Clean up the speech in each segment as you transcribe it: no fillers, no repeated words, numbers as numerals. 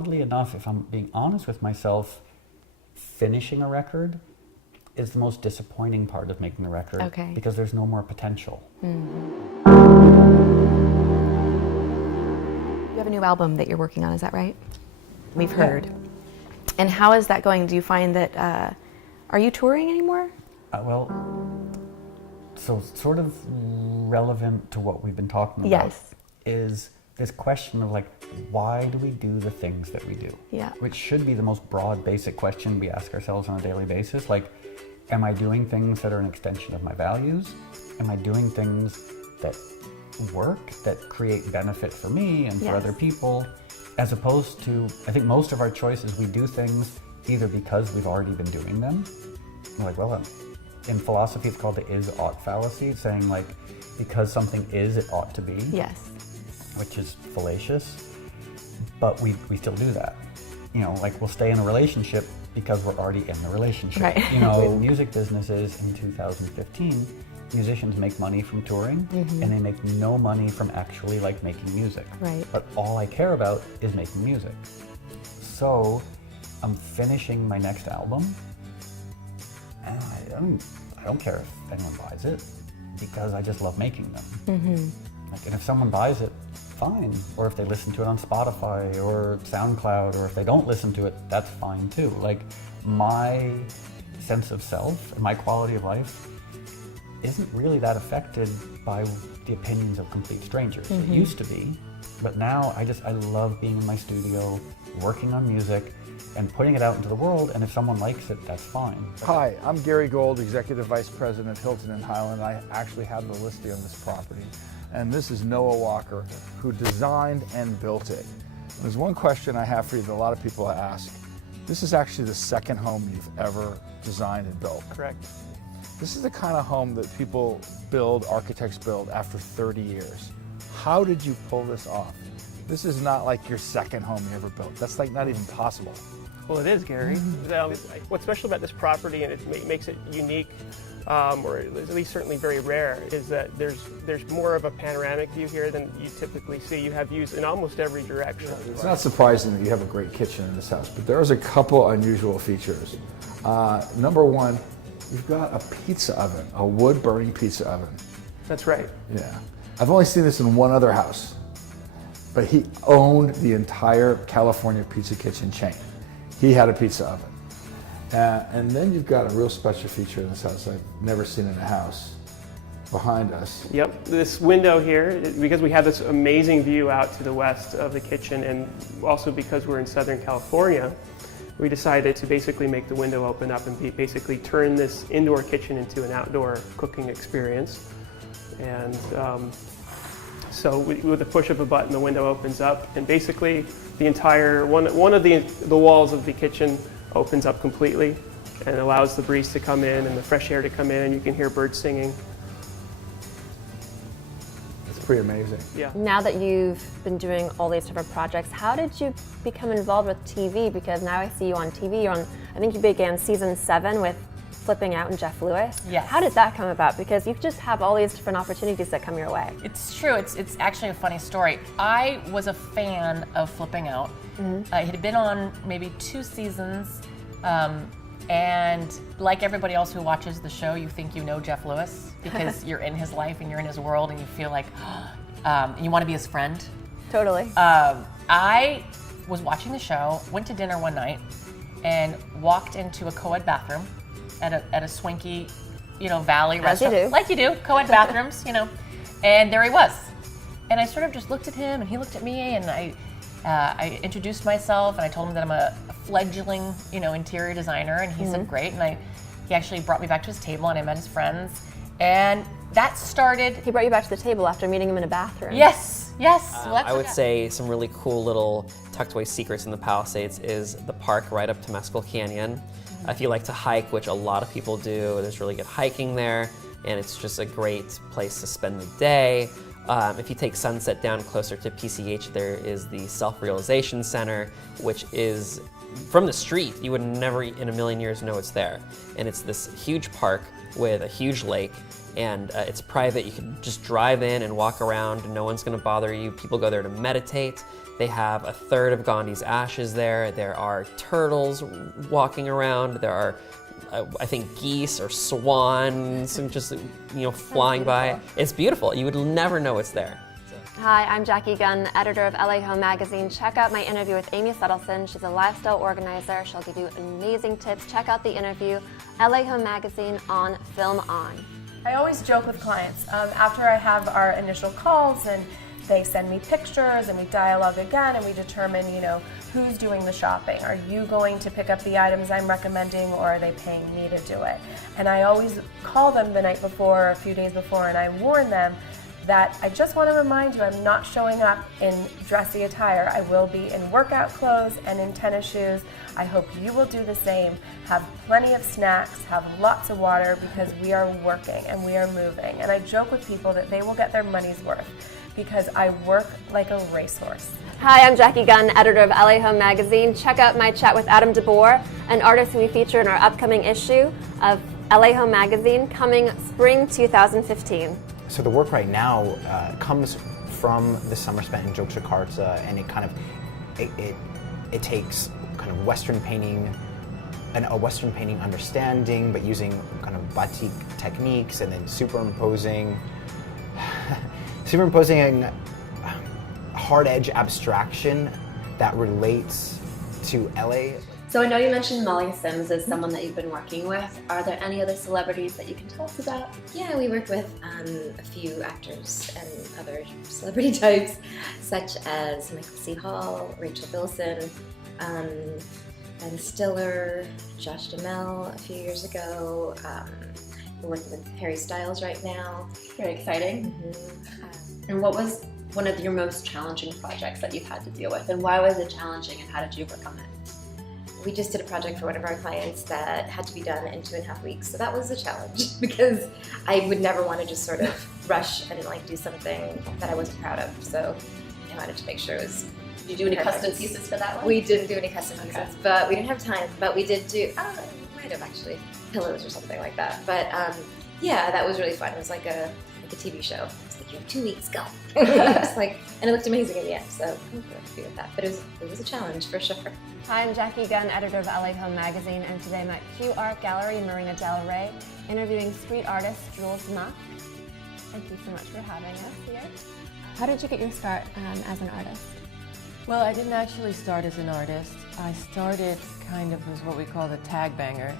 oddly enough, if I'm being honest with myself, finishing a record is the most disappointing part of making the record. Okay. Because there's no more potential. You have a new album that you're working on, is that right? We've heard. And how is that going? Do you find that, are you touring anymore? Well, so sort of relevant to what we've been talking about Yes. is this question of like, why do we do the things that we do? Yeah. Which should be the most broad, basic question we ask ourselves on a daily basis. Like, am I doing things that are an extension of my values? Am I doing things that work, that create benefit for me and for Yes. other people? As opposed to, I think most of our choices, we do things either because we've already been doing them. We're like, well, in philosophy, it's called the is-ought fallacy, saying like, because something is, it ought to be. Yes. Which is fallacious, but we still do that. You know, like we'll stay in a relationship because we're already in the relationship. Right. You know, music businesses in 2015, musicians make money from touring and they make no money from actually like making music. Right. But all I care about is making music. So I'm finishing my next album and I don't care if anyone buys it because I just love making them. Like, and if someone buys it, fine. Or if they listen to it on Spotify or SoundCloud, or if they don't listen to it, that's fine too. Like, my sense of self and my quality of life isn't really that affected by the opinions of complete strangers. It used to be, but now I love being in my studio, working on music, and putting it out into the world, and if someone likes it, that's fine. Hi, I'm Gary Gold, Executive Vice President of Hilton and Highland. I actually have the listing on this property. And this is Noah Walker, who designed and built it. There's one question I have for you that a lot of people ask. This is actually the second home you've ever designed and built. Correct. This is the kind of home that people build, architects build, after 30 years. How did you pull this off? This is not like your second home you ever built. That's like not even possible. Well, it is, Gary. What's special about this property, and it makes it unique, or at least certainly very rare, is that there's more of a panoramic view here than you typically see. You have views in almost every direction. It's not surprising that you have a great kitchen in this house, but there's a couple unusual features. Number one, you've got a pizza oven, a wood-burning pizza oven. That's right. Yeah. I've only seen this in one other house, but he owned the entire California pizza kitchen chain. He had a pizza oven. And then you've got a real special feature in this house I've never seen in a house behind us. Yep, this window here, because we have this amazing view out to the west of the kitchen, and also because we're in Southern California, we decided to basically make the window open up and basically turn this indoor kitchen into an outdoor cooking experience. And so with the push of a button, the window opens up, and basically the entire, one of the walls of the kitchen opens up completely and allows the breeze to come in and the fresh air to come in, and you can hear birds singing. It's pretty amazing. Yeah. Now that you've been doing all these different projects, how did you become involved with TV? Because now I see you on TV. You're on, I think you began season 7 with Flipping Out and Jeff Lewis. Yes. How did that come about? Because you just have all these different opportunities that come your way. It's true. It's actually a funny story. I was a fan of Flipping Out. It had been on maybe 2 seasons, and like everybody else who watches the show, you think you know Jeff Lewis because you're in his life and you're in his world, and you feel like you want to be his friend. Totally. I was watching the show, went to dinner one night, and walked into a co-ed bathroom at a swanky, valley restaurant. As you do. Like you do, co-ed bathrooms, and there he was. And I sort of just looked at him, and he looked at me, and I introduced myself, and I told him that I'm a fledgling, interior designer, and he said great, and he actually brought me back to his table, and I met his friends, and that started. He brought you back to the table after meeting him in a bathroom. Yes. Well, I would say some really cool little tucked away secrets in the Palisades is the park right up to Mescal Canyon. If you like to hike, which a lot of people do, there's really good hiking there, and it's just a great place to spend the day. If you take Sunset down closer to PCH, there is the Self-Realization Center, which is from the street. You would never in a million years know it's there. And it's this huge park with a huge lake, and it's private. You can just drive in and walk around, and no one's going to bother you. People go there to meditate. They have a third of Gandhi's ashes there. There are turtles walking around. There are, I think, geese or swans and just flying by. It's beautiful. You would never know it's there. Hi, I'm Jackie Gunn, editor of LA Home Magazine. Check out my interview with Amy Suddleson. She's a lifestyle organizer. She'll give you amazing tips. Check out the interview, LA Home Magazine on Film On. I always joke with clients after I have our initial calls and they send me pictures and we dialogue again and we determine, who's doing the shopping. Are you going to pick up the items I'm recommending, or are they paying me to do it? And I always call them the night before or a few days before, and I warn them that I just want to remind you I'm not showing up in dressy attire. I will be in workout clothes and in tennis shoes. I hope you will do the same. Have plenty of snacks, have lots of water, because we are working and we are moving. And I joke with people that they will get their money's worth because I work like a racehorse. Hi, I'm Jackie Gunn, editor of LA Home Magazine. Check out my chat with Adam DeBoer, an artist who we feature in our upcoming issue of LA Home Magazine, coming spring 2015. So the work right now comes from the summer spent in Yogyakarta, and it takes kind of Western painting and a Western painting understanding, but using kind of batik techniques, and then superimposing hard edge abstraction that relates to LA. So I know you mentioned Molly Sims as someone that you've been working with. Are there any other celebrities that you can tell us about? Yeah, we work with a few actors and other celebrity types, such as Michael C. Hall, Rachel Bilson, Ben Stiller, Josh Duhamel a few years ago. We're working with Harry Styles right now. Very exciting. And what was one of your most challenging projects that you've had to deal with, and why was it challenging, and how did you overcome it? We just did a project for one of our clients that had to be done in 2.5 weeks, so that was a challenge because I would never want to just sort of rush and do something that I wasn't proud of. So I wanted to make sure it was. Did you do any custom pieces for that one? We didn't do any custom pieces, but we didn't have time. But we did do, we might have actually, pillows or something like that. But yeah, that was really fun. It was like a TV show. It's like, you have 2 weeks, go. It's and it looked amazing in the end. So I'm happy with that. But it was a challenge for sure. Hi, I'm Jackie Gunn, editor of LA Home Magazine, and today I'm at Q Art Gallery in Marina del Rey, interviewing street artist Jules Mack. Thank you so much for having us here. How did you get your start as an artist? Well, I didn't actually start as an artist. I started kind of as what we call the tag banger,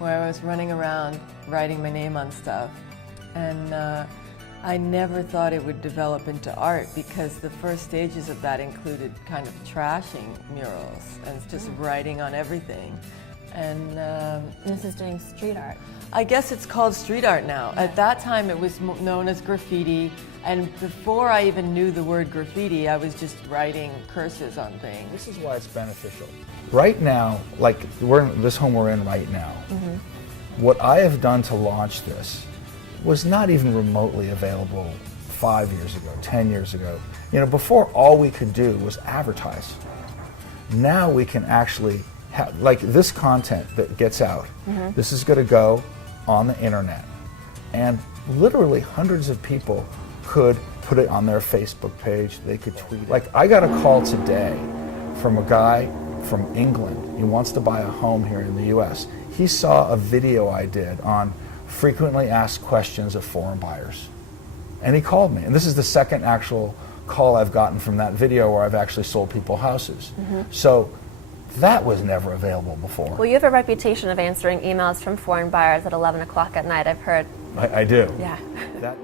where I was running around writing my name on stuff. And I never thought it would develop into art, because the first stages of that included kind of trashing murals and just writing on everything. And this is doing street art. I guess it's called street art now. At that time it was known as graffiti, and before I even knew the word graffiti, I was just writing curses on things. This is why it's beneficial. Right now, this home we're in right now, what I have done to launch this was not even remotely available 5 years ago, 10 years ago. Before, all we could do was advertise. Now we can actually have, this content that gets out, this is going to go on the internet. And literally hundreds of people could put it on their Facebook page, they could tweet it. I got a call today from a guy from England. He wants to buy a home here in the US. He saw a video I did on frequently asked questions of foreign buyers. And he called me. And this is the second actual call I've gotten from that video where I've actually sold people houses. So that was never available before. Well, you have a reputation of answering emails from foreign buyers at 11 o'clock at night, I've heard. I do. Yeah. That